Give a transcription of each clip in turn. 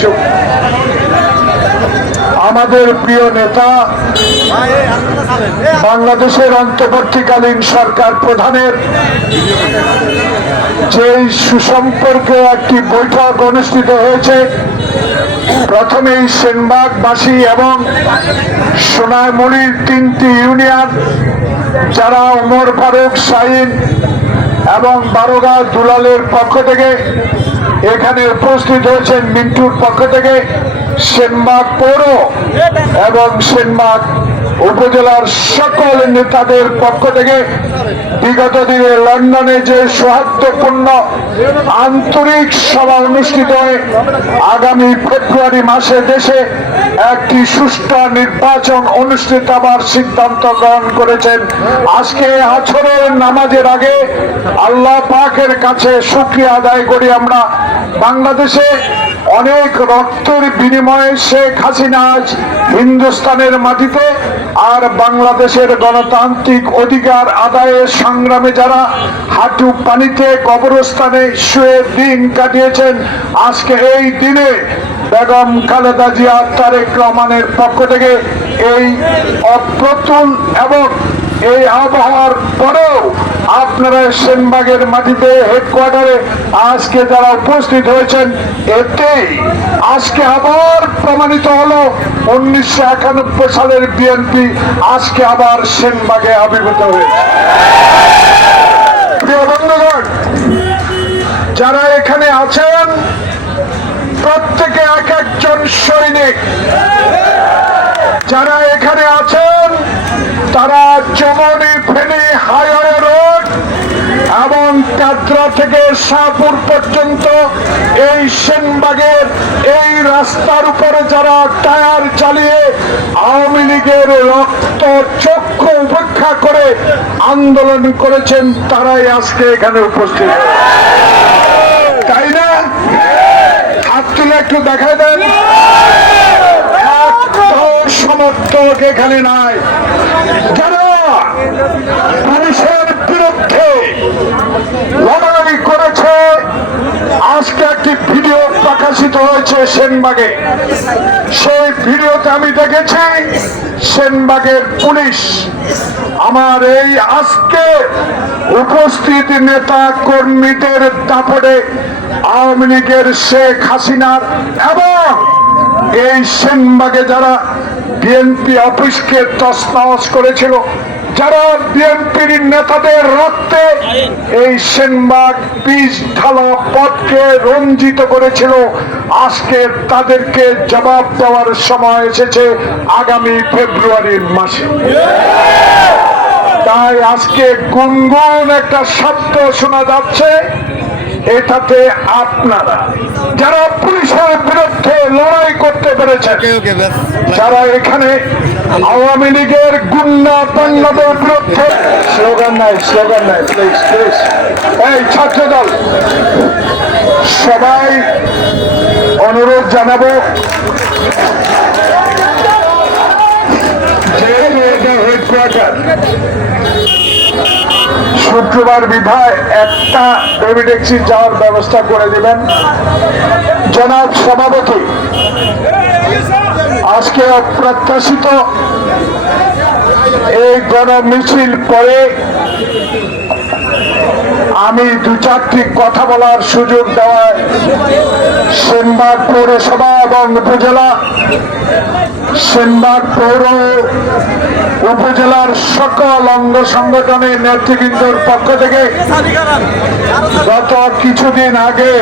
চুপ আমাদের প্রিয় নেতা, বাংলাদেশের অন্তর্বর্তীকালীন সরকার প্রধানের যে সুসম্পর্কে একটি বৈঠক অনুষ্ঠিত হয়েছে, প্রথমেই সেনবাগবাসী এবং সোনারমুড়ির তিনটি ইউনিয়ন, যারা ওমর ফারুক, শাহিন এবং বারোগা দুলালের পক্ষ থেকে এখানে উপস্থিত হয়েছেন মিন্টুর পক্ষ থেকে সেনবাগ পৌর এবং সেনবাগ উপজেলার সকল নেতাদের পক্ষ থেকে বিগত দিনে লন্ডনে যে সৌহার্দ্যপূর্ণ আন্তরিক সভা অনুষ্ঠিত হয়ে, আগামী ফেব্রুয়ারি মাসে দেশে একটি সুষ্ঠু নির্বাচন অনুষ্ঠিত হবার সিদ্ধান্ত গ্রহণ করেছেন। আজকে আছরের নামাজের আগে আল্লাহ পাকের কাছে শুক্রিয়া আদায় করি আমরা। বাংলাদেশে অনেক রক্তের বিনিময়ে শেখ হাসিনা হিন্দুস্তানের মাটিতে আর বাংলাদেশের গণতান্ত্রিক অধিকার আদায়ের সংগ্রামে যারা হাঁটু পানিতে কবরস্থানে শুয়ে দিন কাটিয়েছেন, আজকে এই দিনে বেগম খালেদা জিয়া, তারেক রহমানের পক্ষ থেকে এই অপ্রতুল এবং এই আবহাওয়ার পরেও আপনারা সেনবাগের মাটিতে হেডকোয়ার্টারে আজকে যারা উপস্থিত হয়েছেন, এতেই আজকে আবার প্রমাণিত হলো উনিশশো একানব্বই সালের বিএনপি আজকে আবার সেনবাগে আবির্ভূত হয়েছে। যারা এখানে আছেন, প্রত্যেকে এক একজন সৈনিক। যারা এখানে আছেন শাহপুর পর্যন্ত এই সেনবাগের এই রাস্তার উপরে যারা টায়ার চালিয়ে আওয়ামী লীগের রক্ত চক্ষু উপেক্ষা করে আন্দোলন করেছেন, তারাই আজকে এখানে উপস্থিত। তাই না? হাত তুলে একটু দেখায় দেন। সমর্থক এখানে নাই। যারা পুলিশের বিরুদ্ধে লড়াই করেছে আজকে একটি ভিডিও প্রকাশিত হয়েছে সেনবাগে। সেই ভিডিওতে আমি দেখেছি সেনবাগের পুলিশ। আমার এই আজকে উপস্থিত নেতা কর্মীদের দাপটে আওয়ামী লীগের শেখ হাসিনার এবং এই সেনবাগে যারা বিএনপি অফিসকে তসনস করেছিল যারা বিএনপির নেতাদের রক্তে এই সেনবাগ বীজ ঢালা পথকে রঞ্জিত করেছিল, আজকে তাদেরকে জবাব দেওয়ার সময় এসেছে আগামী ফেব্রুয়ারির মাসে। তাই আজকে গুনগুন একটা শব্দ শোনা যাচ্ছে। এটাতে আপনারা যারা পুলিশের বিরুদ্ধে লড়াই করতে পেরেছেন যারা এখানে আওয়ামী লীগের গুন্ডা পান্নাদের বিরুদ্ধে স্লোগান নাই স্লোগান নাই প্লিজ প্লিজ এই ছাত্র দল সবাই অনুরোধ জানাব হেডকোয়ার্টার শুক্রবার বিধায় একটা বেবি ট্যাক্সি যাওয়ার ব্যবস্থা করে দেবেন। জনাব সভাপতি, আজকে অপ্রত্যাশিত এই গণমিছিল পরে আমি দু চারটি কথা বলার সুযোগ দেওয়ায় সেনবাগ পৌরসভা এবং উপজেলা সেনবাগ পৌর উপজেলার সকল অঙ্গ সংগঠনের নেতৃবৃন্দর পক্ষ থেকে গত কিছুদিন আগে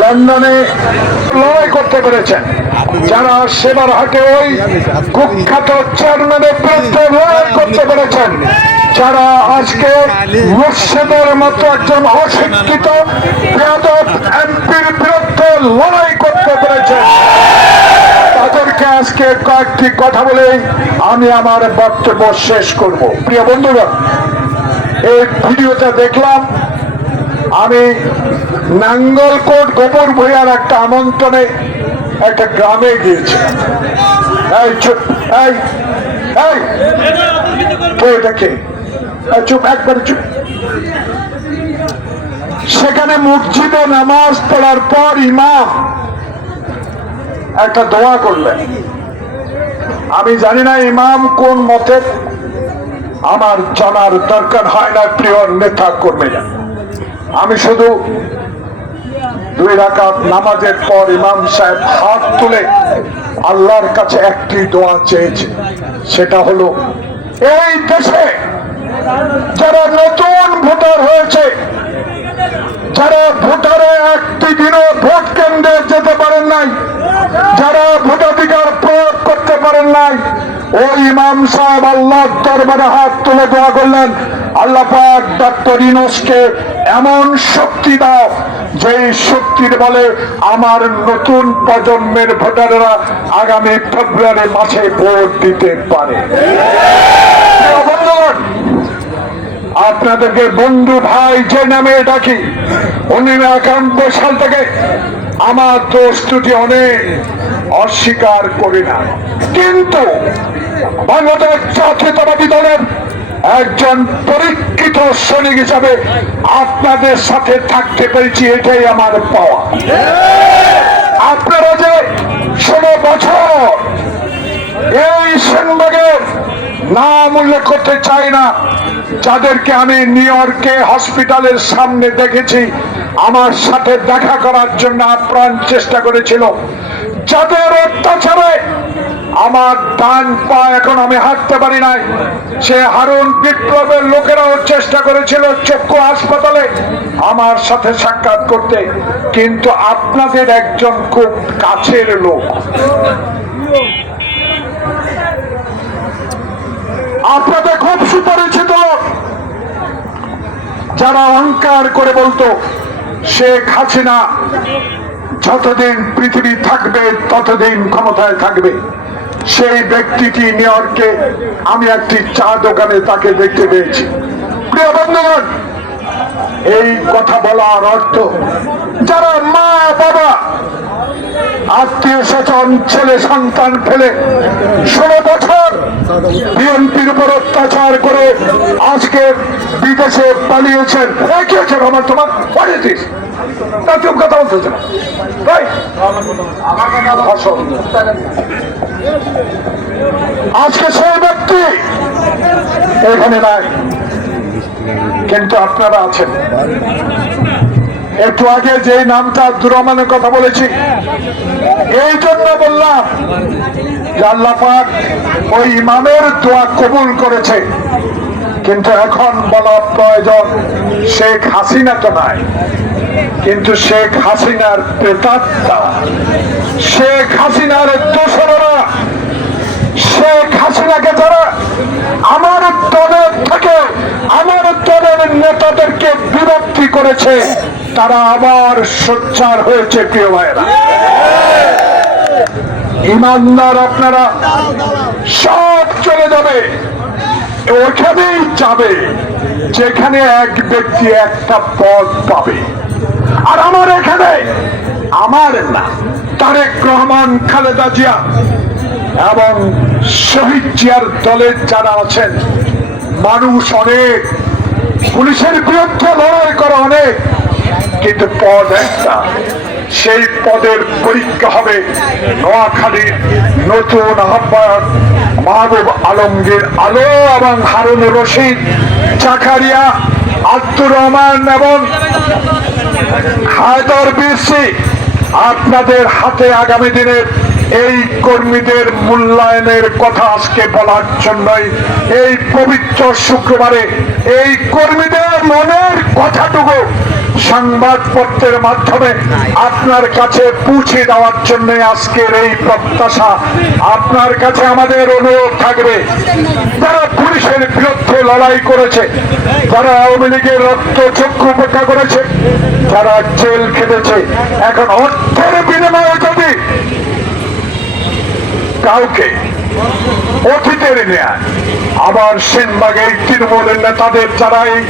লন্ডনে লড়াই করতে পেরেছেন। যারা সেবার হাটে ওই কুখ্যাত চেয়ারম্যানের বিরুদ্ধে লড়াই করতে পেরেছেন। যারা আজকে মুর্শিদের মতো একজন অশিক্ষিত বিরুদ্ধে লড়াই করতে পেরেছেন তাদেরকে আজকে কয়েকটি কথা বলে আমি আমার বক্তব্য শেষ করব। প্রিয় বন্ধুরা এই ভিডিওটা দেখলাম আমি নাঙ্গলকোট গোবর ভূঁইয়ার একটা আমন্ত্রণে একটা গ্রামে গিয়েছি। এই এই এই কে? চুপ, একবারে চুপ। সেখানে মসজিদে নামাজ পড়ার পর ইমাম একটা দোয়া করলেন। আমি জানি না ইমাম কোন মতে আমার জানার দরকার হয় না প্রিয় নেতা কর্মীরা। আমি শুধু দুই রাকাত নামাজের পর ইমাম সাহেব হাত তুলে আল্লাহর কাছে একটি দোয়া চেয়েছে। সেটা হলো, এই দেশে যারা নতুন ভোটার হয়েছে, যারা ভোটারে একটি দিনও ভোট কেন্দ্রে যেতে পারেন নাই, যারা ভোটাধিকার প্রয়োগ করতে পারেন নাই ও ইমাম সাহেব আল্লাহ দরবারে হাত তুলে দোয়া করলেন, আল্লাহ পাক ডক্টর ইনোসকে এমন শক্তি দাও যে শক্তির বলে আমার নতুন প্রজন্মের ভোটাররা আগামী ফেব্রুয়ারি মাসে ভোট দিতে পারে। আপনাদেরকে বন্ধু ভাই যে নামে ডাকি উনিশশো একানব্বই সাল থেকে আমার দোষ ত্রুটি অনেক অস্বীকার করি না। কিন্তু বাংলাদেশ জাতীয়তাবাদী দলের একজন পরীক্ষিত সৈনিক হিসাবে আপনাদের সাথে থাকতে পেরেছি, এটাই আমার পাওয়া। আপনারা যে ষোলো বছর এই সেনবাগের নাম উল্লেখ করতে চাই না। যাদেরকে আমি নিউ ইয়র্কে হসপিটালের সামনে দেখেছি, আমার সাথে দেখা করার জন্য আপ্রাণ চেষ্টা করেছিল। যাদের অত্যাচারে আমার ডান পা এখন আমি হাঁটতে পারি নাই। সে হারুন বিপ্লবের লোকেরাও চেষ্টা করেছিল চক্ষু হাসপাতালে আমার সাথে সাক্ষাৎ করতে, কিন্তু আপনাদের একজন খুব কাছের লোক। আপনাদের খুব সুপরিচিত যারা অহংকার করে বলতো, শেখ হাসিনা যতদিন পৃথিবী থাকবে, ততদিন ক্ষমতায় থাকবে। সেই ব্যক্তিটি নিউ আমি একটি চা দোকানে তাকে দেখতে পেয়েছি। এই কথা বলার অর্থ, যারা মা বাবা আত্মীয় স্বজন, ছেলে, সন্তান ফেলে ষোলো বছর বিএনপির উপর অত্যাচার করে আজকে বিদেশে পালিয়েছেন। কি আমার তোমার আসো। আজকে সেই ব্যক্তি এখানে নাই। কিন্তু আপনারা আছেন। একটু আগে যে নামটা আব্দুর রহমানের কথা বলেছি, এই জন্য বললাম আল্লাহ ওই ইমামের দোয়া কবুল করেছে। কিন্তু এখন বলা প্রয়োজন, শেখ হাসিনা তো নাই, কিন্তু শেখ হাসিনার প্রেতাত্মা। শেখ হাসিনার দোসররা, শেখ হাসিনাকে যারা আমার দলের থেকে, আমার দলের নেতাদেরকে বিরক্তি করেছে তারা আবার সোচ্চার হয়েছে, প্রিয় ভাইয়েরা। ইমানদার আপনারা, সব চলে যাবে ওখানেই যাবে, যেখানে এক ব্যক্তি একটা পদ পাবে। আর আমার এখানে, আমার না, তারেক রহমান, খালেদা জিয়া এবং শহীদ জিয়ার দলের যারা আছেন, মানুষ অনেক, পুলিশের বিরুদ্ধে লড়াই করে অনেক কিন্তু পদ একটা, সেই পদের পরীক্ষা হবে নোয়াখালীর নতুন আহ্বায়ক মাহবুব আলমগীর আলো এবং হারুন রশিদ জাকারিয়া আব্দুর রহমান এবং হায়দর বিরসি। আপনাদের হাতে আগামী দিনের এই কর্মীদের মূল্যায়নের কথা আজকে বলার জন্যই এই পবিত্র শুক্রবারে এই কর্মীদের মনের কথাটুকু সংবাদপত্রের মাধ্যমে আপনার কাছে পৌঁছে দেওয়ার জন্য আজকের এই প্রত্যাশা। আপনার কাছে আমাদের অনুরোধ থাকবে, যারা পুলিশের বিরুদ্ধে লড়াই করেছে, যারা আওয়ামী লীগের রক্ত চক্ষু উপেক্ষা করেছে, যারা জেল খেটেছে, এখন অর্থের বিনিময়ে যদি কাউকে অতীতের নেয়া, আবার সেনবাগের তৃণমূলের নেতাদের যারা এই